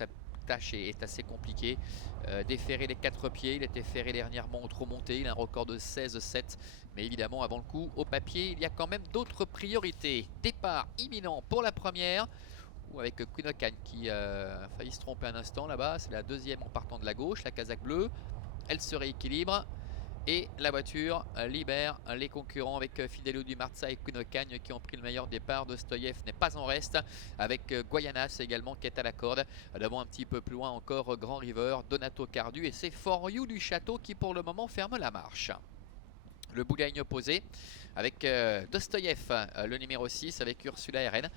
sa tâche est assez compliquée. Déferrer les 4 pieds, il était ferré dernièrement au trop monté, il a un record de 16,7. Mais évidemment, avant le coup, au papier, il y a quand même d'autres priorités. Départ imminent pour la première, ou avec Quinocan qui a failli se tromper un instant là-bas. C'est la deuxième en partant de la gauche, la casaque bleue. Elle se rééquilibre. Et la voiture libère les concurrents avec Fidelio Di Marza et Quinocan qui ont pris le meilleur départ. Dostoyev n'est pas en reste avec Guayanas également qui est à la corde. Devant un petit peu plus loin encore Grand River, Donato Cardu et c'est For You du Château qui pour le moment ferme la marche. Le bout de la ligne opposée avec Dostoyev, le numéro 6, avec Ursula RN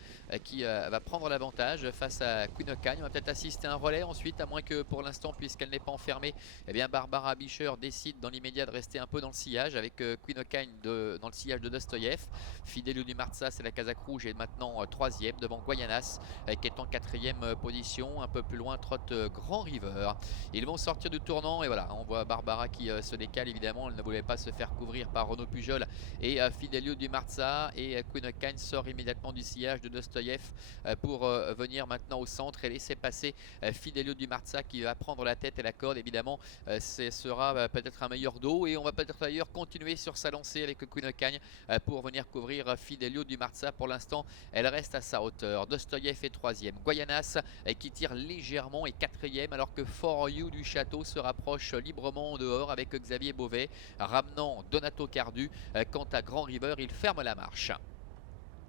qui va prendre l'avantage face à Quinocan. On va peut-être assister à un relais ensuite, à moins que pour l'instant, puisqu'elle n'est pas enfermée, eh bien Barbara Bischer décide dans l'immédiat de rester un peu dans le sillage avec Quinocan dans le sillage de Dostoyev. Fidelio Di Marza, c'est la casaque rouge, est maintenant 3e devant Guayanas qui est en 4e position. Un peu plus loin, trotte Grand River. Ils vont sortir du tournant et voilà, on voit Barbara qui se décale évidemment. Elle ne voulait pas se faire couvrir par Renaud Pujol et Fidelio Di Marza, et Quinocan sort immédiatement du sillage de Dostoyev pour venir maintenant au centre et laisser passer Fidelio Di Marza qui va prendre la tête et la corde. Évidemment ce sera peut-être un meilleur dos et on va peut-être d'ailleurs continuer sur sa lancée avec Quinocan pour venir couvrir Fidelio Di Marza. Pour l'instant elle reste à sa hauteur. Dostoyev est 3e, Guayanas qui tire légèrement est 4e, alors que For You du Château se rapproche librement en dehors avec Xavier Beauvais ramenant Donato Cardu. Quant à Grand River, il ferme la marche.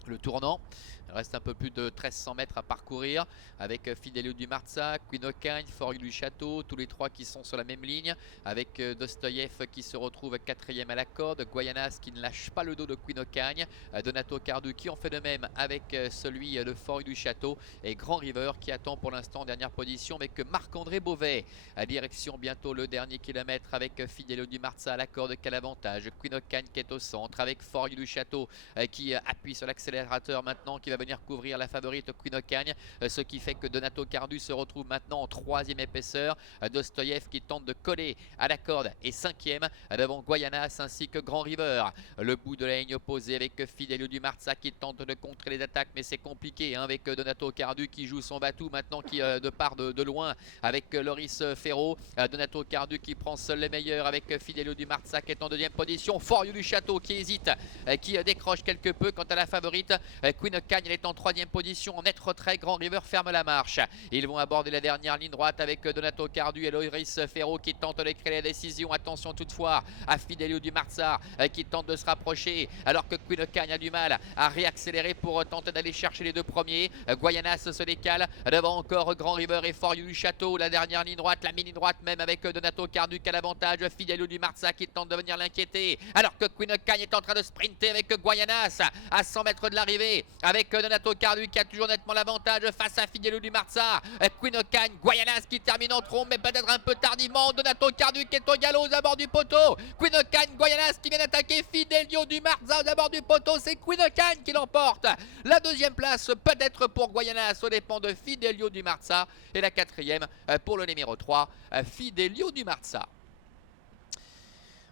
Le tournant, il reste un peu plus de 1300 mètres à parcourir avec Fidelio Di Marza, Quinocan, For You du Château, tous les trois qui sont sur la même ligne avec Dostoyev qui se retrouve 4e à la corde, Guayanas qui ne lâche pas le dos de Quinocan, Donato Cardu qui en fait de même avec celui de For You du Château et Grand River qui attend pour l'instant en dernière position avec Marc-André Beauvais. À direction bientôt le dernier kilomètre avec Fidelio Di Marza à la corde qui a l'avantage, Quinocan qui est au centre avec For You du Château qui appuie sur l'accélérateur maintenant, qui va venir couvrir la favorite Quinocan, ce qui fait que Donato Cardu se retrouve maintenant en 3e épaisseur. Dostoyev qui tente de coller à la corde est 5e devant Guayanas ainsi que Grand River. Le bout de la ligne opposée avec Fidelio Di Marza qui tente de contrer les attaques, mais c'est compliqué avec Donato Cardu qui joue son batou maintenant, qui part de loin avec Loris Ferro. Donato Cardu qui prend seul les meilleurs avec Fidelio Di Marza qui est en 2e position. For You du Château qui hésite, qui décroche quelque peu. Quant à la favorite Quinocan, elle est en 3e position en net retrait. Grand River ferme la marche. Ils vont aborder la dernière ligne droite avec Donato Cardu et Loris Ferro qui tentent de créer la décision. Attention toutefois à Fidelio Di Marza qui tente de se rapprocher alors que Quinocan a du mal à réaccélérer pour tenter d'aller chercher les deux premiers. Guayanas se décale devant encore Grand River et For You du Château. La dernière ligne droite, la mini droite même avec Donato Cardu qui a l'avantage. Fidelio Di Marza qui tente de venir l'inquiéter alors que Quinocan est en train de sprinter avec Guayanas à 100 mètres de l'arrivée avec Donato Cardu qui a toujours nettement l'avantage face à Fidelio Di Marza. Quinocan, Guayanas qui termine en trombe mais peut-être un peu tardivement. Donato Cardu qui est au galop aux abords du poteau. Quinocan, Guayanas qui vient d'attaquer Fidelio Di Marza aux abords du poteau. C'est Quinocan qui l'emporte. La 2e place peut-être pour Guayanas aux dépens de Fidelio Di Marza et la 4e pour le numéro 3 Fidelio Di Marza.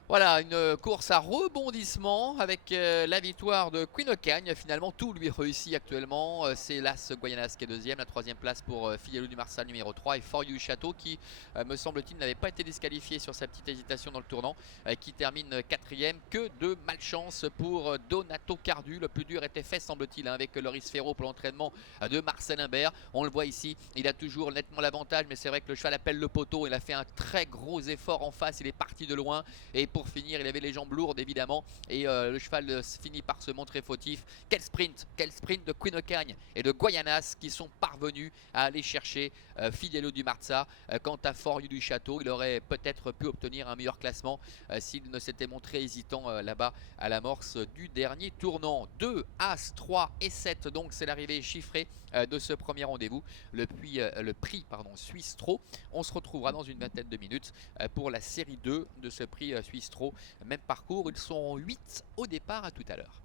Voilà, une course à rebondissement avec la victoire de Quinocan. Finalement, tout lui réussit actuellement. C'est l'As Guayanas qui est 2e, la 3e place pour Fidelio Di Marza numéro 3 et For You Château qui, me semble-t-il, n'avait pas été disqualifié sur sa petite hésitation dans le tournant, qui termine 4e. Que de malchance pour Donato Cardu. Le plus dur était fait, semble-t-il, avec Loris Ferro pour l'entraînement de Marcel Imbert. On le voit ici, il a toujours nettement l'avantage, mais c'est vrai que le cheval appelle le poteau. Il a fait un très gros effort en face, il est parti de loin et pour finir il avait les jambes lourdes évidemment et le cheval finit par se montrer fautif. Quel sprint de Quinocan et de Guayanas qui sont parvenus à aller chercher Fidelio Di Marza. Quant à For You du Château, il aurait peut-être pu obtenir un meilleur classement s'il ne s'était montré hésitant là-bas à l'amorce du dernier tournant. 2, As, 3 et 7, donc c'est l'arrivée chiffrée de ce premier rendez-vous. Le prix Suisse Trot. On se retrouvera dans une vingtaine de minutes pour la série 2 de ce prix Suisse Trot. Même parcours, ils sont 8 au départ. À tout à l'heure.